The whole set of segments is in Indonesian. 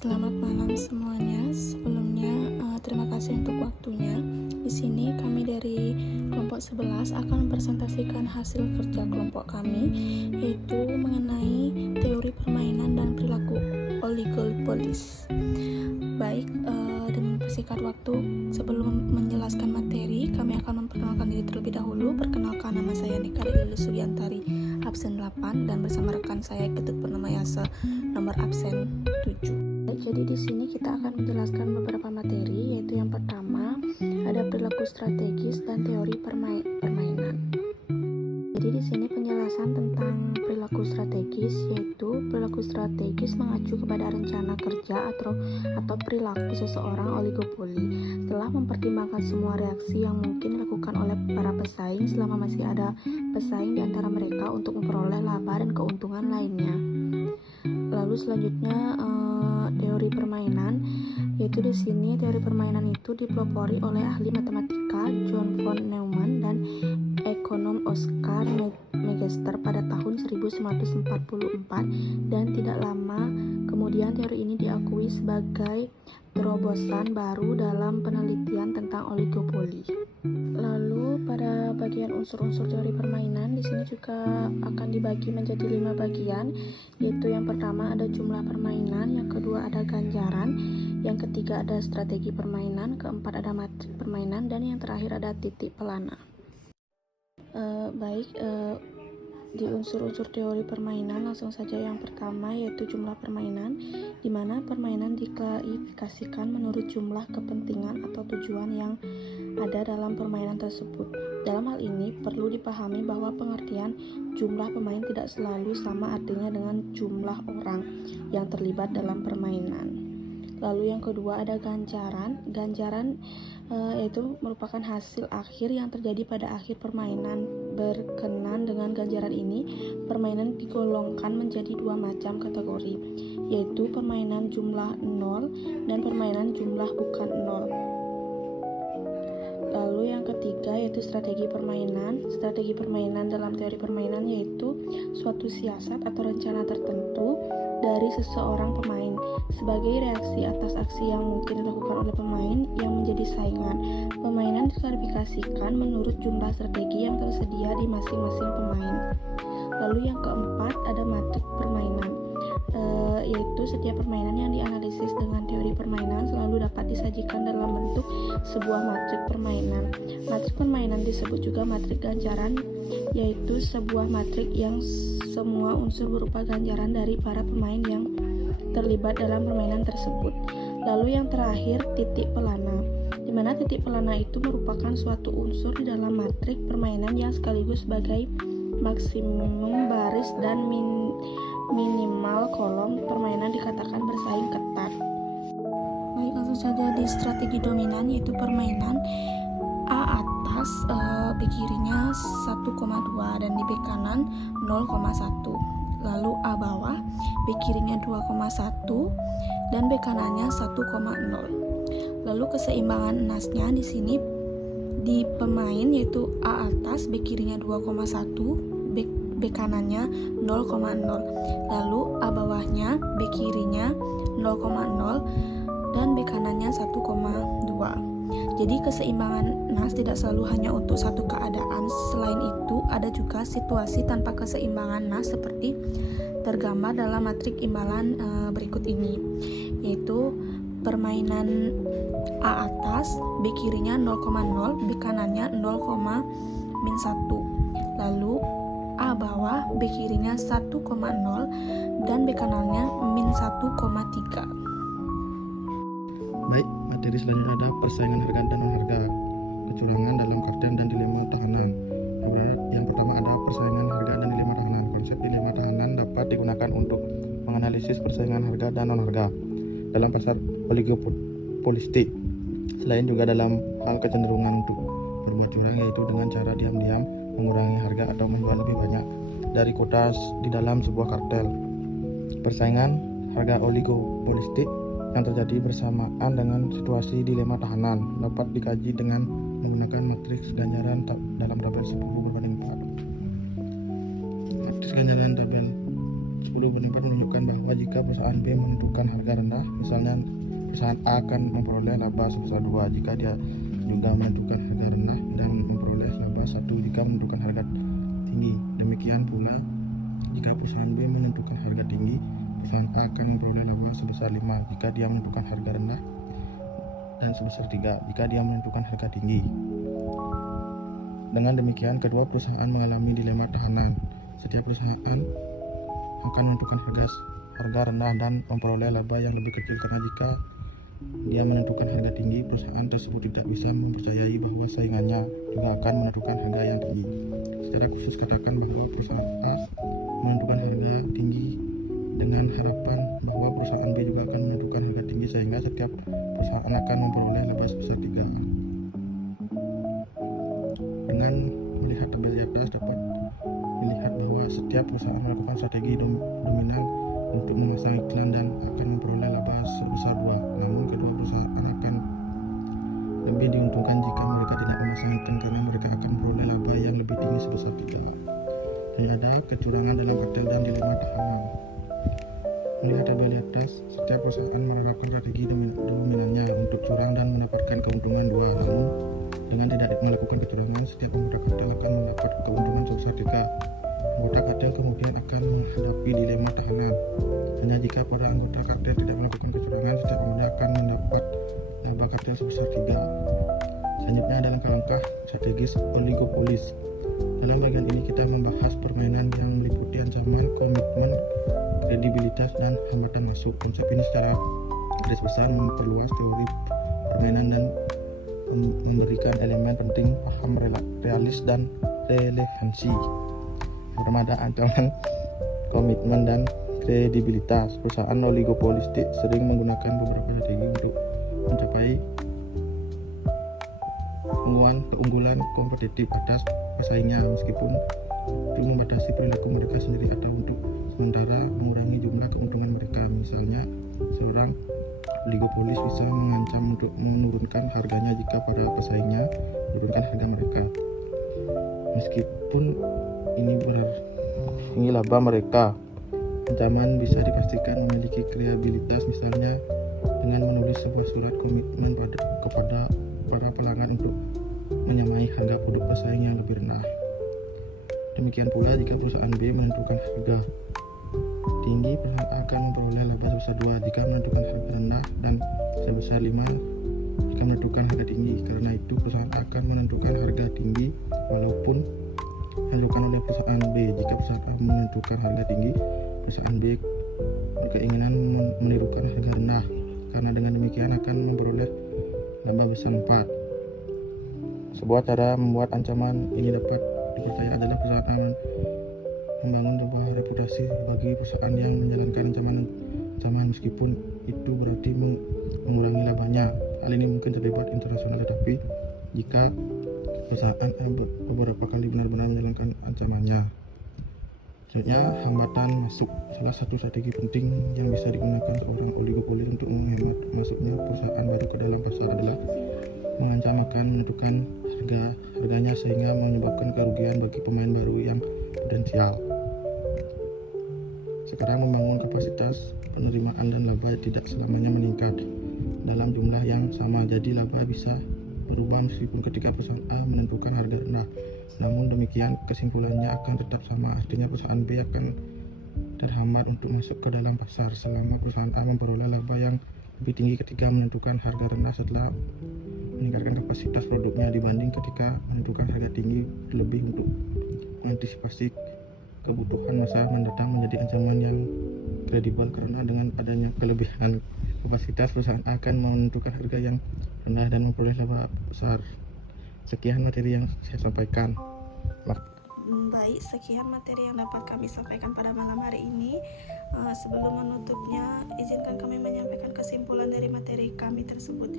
Selamat malam semuanya. Sebelumnya, terima kasih untuk waktunya. Di sini kami dari kelompok 11 akan mempresentasikan hasil kerja kelompok kami, yaitu mengenai teori permainan dan perilaku oligopolis. Baik, dengan persingkat waktu, sebelum menjelaskan materi, kami akan memperkenalkan diri terlebih dahulu. Perkenalkan, nama saya Nika Lili Sugiantari, absen 8, dan bersama rekan saya Ketut Purnamayasa, nomor absen 7. Jadi di sini kita akan menjelaskan beberapa materi, yaitu yang pertama ada perilaku strategis dan teori permainan. Jadi di sini penjelasan tentang perilaku strategis, yaitu perilaku strategis mengacu kepada rencana kerja atau perilaku seseorang oligopoli setelah mempertimbangkan semua reaksi yang mungkin dilakukan oleh para pesaing selama masih ada pesaing di antara mereka untuk memperoleh laba dan keuntungan lainnya. Lalu selanjutnya teori permainan, yaitu di sini teori permainan itu dipelopori oleh ahli matematika John von Neumann dan ekonom Oscar Megester pada tahun 1944, dan tidak lama kemudian teori ini diakui sebagai terobosan baru dalam penelitian tentang oligopoli. Lalu pada bagian unsur-unsur teori permainan di sini juga akan dibagi menjadi 5 bagian, yaitu yang pertama ada jumlah permainan, yang kedua ada ganjaran, yang ketiga ada strategi permainan, keempat ada matrik permainan, dan yang terakhir ada titik pelana. Di unsur-unsur teori permainan langsung saja yang pertama, yaitu jumlah permainan, di mana permainan diklasifikasikan menurut jumlah kepentingan atau tujuan yang ada dalam permainan tersebut. Dalam hal ini perlu dipahami bahwa pengertian jumlah pemain tidak selalu sama artinya dengan jumlah orang yang terlibat dalam permainan. Lalu yang kedua ada ganjaran. Ganjaran yaitu merupakan hasil akhir yang terjadi pada akhir permainan. Berkenan dengan ganjaran ini, permainan digolongkan menjadi 2 macam kategori, yaitu permainan jumlah 0 dan permainan jumlah bukan 0. Lalu yang ketiga yaitu strategi permainan. Strategi permainan dalam teori permainan yaitu suatu siasat atau rencana tertentu dari seseorang pemain sebagai reaksi atas aksi yang mungkin dilakukan oleh pemain yang menjadi saingan. Permainan diklasifikasikan menurut jumlah strategi yang tersedia di masing-masing pemain. Lalu yang keempat ada matrik permainan, yaitu setiap permainan yang dianalisis dengan teori permainan selalu dapat disajikan dalam bentuk sebuah matrik permainan. Matrik permainan disebut juga matrik ganjaran, yaitu sebuah matrik yang semua unsur berupa ganjaran dari para pemain yang terlibat dalam permainan tersebut. Lalu yang terakhir titik pelana, di mana titik pelana itu merupakan suatu unsur di dalam matrik permainan yang sekaligus sebagai maksimum baris dan minimal kolom permainan dikatakan bersaing ketat. Baik, langsung saja di strategi dominan, yaitu permainan A atas, B kirinya 1,2 dan di B kanan 0,1. Lalu A bawah, B kirinya 2,1 dan B kanannya 1,0. Lalu keseimbangan nasnya di sini di pemain yaitu A atas, B kirinya 2,1, B kanannya 0,0. Lalu A bawahnya, B kirinya 0,0 dan B kanannya 1,2. Jadi keseimbangan nas tidak selalu hanya untuk satu keadaan. Selain itu ada juga situasi tanpa keseimbangan nas seperti tergambar dalam matrik imbalan berikut ini, yaitu permainan A atas, B kirinya 0,0, B kanannya 0,-1. Lalu A bawah, B kirinya 1,0 dan B kanannya -1,3. Baik, materi selanjutnya ada persaingan harga dan non-harga, kecurangan dalam kartel dan dilema tahanan. Yang pertama ada persaingan harga dan dilema tahanan. Konsep dilema tahanan dapat digunakan untuk menganalisis persaingan harga dan non-harga dalam pasar oligopolistik. Selain juga dalam hal kecenderungan untuk berbuat curang, yaitu dengan cara diam-diam mengurangi harga atau menjual lebih banyak dari kuota di dalam sebuah kartel. Persaingan harga oligopolistik yang terjadi bersamaan dengan situasi dilema tahanan dapat dikaji dengan menggunakan matriks ganjaran dalam tabel 10 berbanding 4. Matriks ganjaran tabel 10/4 menunjukkan bahwa jika perusahaan B menentukan harga rendah, misalnya perusahaan A akan memperoleh laba sebesar 2 jika dia juga menentukan harga rendah dan memperoleh laba 1 jika menentukan harga tinggi. Demikian pula jika perusahaan B menentukan harga tinggi, perusahaan A akan memperoleh laba sebesar 5 jika dia menentukan harga rendah dan sebesar 3 jika dia menentukan harga tinggi. Dengan demikian, kedua perusahaan mengalami dilema tahanan. Setiap perusahaan akan menentukan harga rendah dan memperoleh laba yang lebih kecil, karena jika dia menentukan harga tinggi, perusahaan tersebut tidak bisa mempercayai bahwa saingannya juga akan menentukan harga yang tinggi. Secara khusus katakan bahwa perusahaan A menentukan harga tinggi dengan harapan bahwa perusahaan B juga akan menentukan harga tinggi, sehingga setiap perusahaan akan memperoleh laba sebesar 3. Dengan melihat tabel di atas dapat dilihat bahwa setiap perusahaan melakukan strategi dominan untuk memasang iklan dan akan memperoleh laba sebesar 2. Namun kedua perusahaan akan lebih diuntungkan jika mereka tidak memasang iklan, karena mereka akan memperoleh laba yang lebih tinggi sebesar 3. Dan ada kecurangan dalam kartel dan dilema tahanan. Melihat tabel di atas, setiap perusahaan menerapkan strategi dominannya untuk curang dan mendapatkan keuntungan 2. Namun dengan tidak melakukan kecurangan, setiap anggota kartel akan mendapat keuntungan sebesar 3. Anggota kartel kemudian akan menghadapi dilema tahanan. Hanya jika para anggota kartel tidak melakukan kecurangan, setiap anggota akan mendapat laba kartel sebesar 3. Selanjutnya adalah langkah strategis oligopolis. Dalam bagian ini kita membahas permainan yang meliputi ancaman, komitmen, kredibilitas, dan hambatan masuk. Konsep ini secara garis besar memperluas teori permainan dan memberikan elemen penting paham realis dan relevansi. Pertama ada ancaman, komitmen, dan kredibilitas. Perusahaan oligopolistik sering menggunakan beberapa strategi untuk mencapai keunggulan kompetitif atas pesaingnya, meskipun untuk membatasi perilaku mereka sendiri atau untuk sementara mengurangi jumlah keuntungan mereka. Misalnya, seorang oligopolis bisa mengancam untuk menurunkan harganya jika para pesaingnya menurunkan harga mereka, meskipun ini laba mereka. Ancaman bisa dipastikan memiliki kredibilitas, misalnya dengan menulis sebuah surat komitmen kepada para pelanggan untuk menyamai harga produk pesaing yang lebih rendah. Demikian pula jika perusahaan B menentukan harga tinggi, perusahaan A akan memperoleh laba sebesar 2 jika menentukan harga rendah dan sebesar 5 jika menentukan harga tinggi. Karena itu perusahaan A akan menentukan harga tinggi walaupun dilakukan oleh perusahaan B. Jika perusahaan A menentukan harga tinggi, perusahaan B berkeinginan menirukan harga rendah, karena dengan demikian akan memperoleh laba besar 4. Sebuah cara membuat ancaman ini dapat dipercaya adalah perusahaan membangun sebuah reputasi bagi perusahaan yang menjalankan ancaman meskipun itu berarti mengurangi labanya. Hal ini mungkin terlibat internasional, tetapi jika perusahaan beberapa kali benar-benar menjalankan ancamannya. Selanjutnya, hambatan masuk. Salah satu strategi penting yang bisa digunakan seorang oligopolis untuk menghemat masuknya perusahaan baru ke dalam pasar adalah mengancam akan menentukan harganya sehingga menyebabkan kerugian bagi pemain baru yang potensial. Sekarang membangun kapasitas penerimaan dan laba tidak selamanya meningkat dalam jumlah yang sama, jadi laba bisa berubah meskipun ketika perusahaan A menentukan harga rendah. Namun demikian kesimpulannya akan tetap sama, artinya perusahaan B akan terhambat untuk masuk ke dalam pasar selama perusahaan A memperoleh laba yang lebih tinggi ketika menentukan harga rendah setelah meningkatkan kapasitas produknya dibanding ketika menentukan harga tinggi, terlebih untuk mengantisipasi kebutuhan masa mendatang menjadi ancaman yang kredibel, karena dengan adanya kelebihan kapasitas perusahaan akan menentukan harga yang rendah dan memperoleh laba besar. Sekian materi yang saya sampaikan. Baik, sekian materi yang dapat kami sampaikan pada malam hari ini. Sebelum menutupnya, izinkan kami menyampaikan kesimpulan dari materi kami tersebut,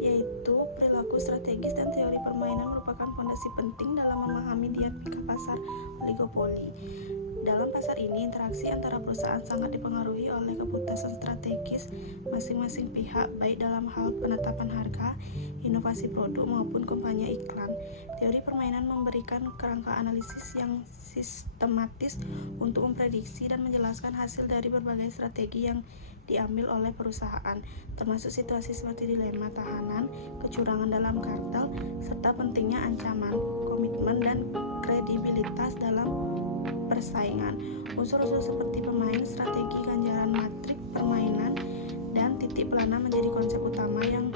yaitu perilaku strategis dan teori permainan merupakan fondasi penting dalam memahami dinamika pasar oligopoli. Dalam pasar ini, interaksi antara perusahaan sangat dipengaruhi oleh keputusan strategis masing-masing pihak, baik dalam hal penetapan harga, inovasi produk, maupun kampanye iklan. Teori permainan memberikan kerangka analisis yang sistematis untuk memprediksi dan menjelaskan hasil dari berbagai strategi yang diambil oleh perusahaan, termasuk situasi seperti dilema tahanan, kecurangan dalam kartel, serta pentingnya ancaman, komitmen, dan kredibilitas dalam persaingan. Unsur-unsur seperti pemain, strategi, ganjaran matrik permainan, dan titik pelana menjadi konsep utama yang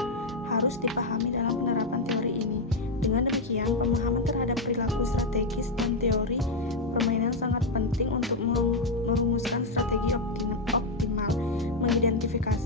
harus dipahami dalam penerapan teori ini. Dengan demikian, pemahaman terhadap perilaku strategis dan teori permainan sangat penting untuk merumuskan strategi optimal, mengidentifikasi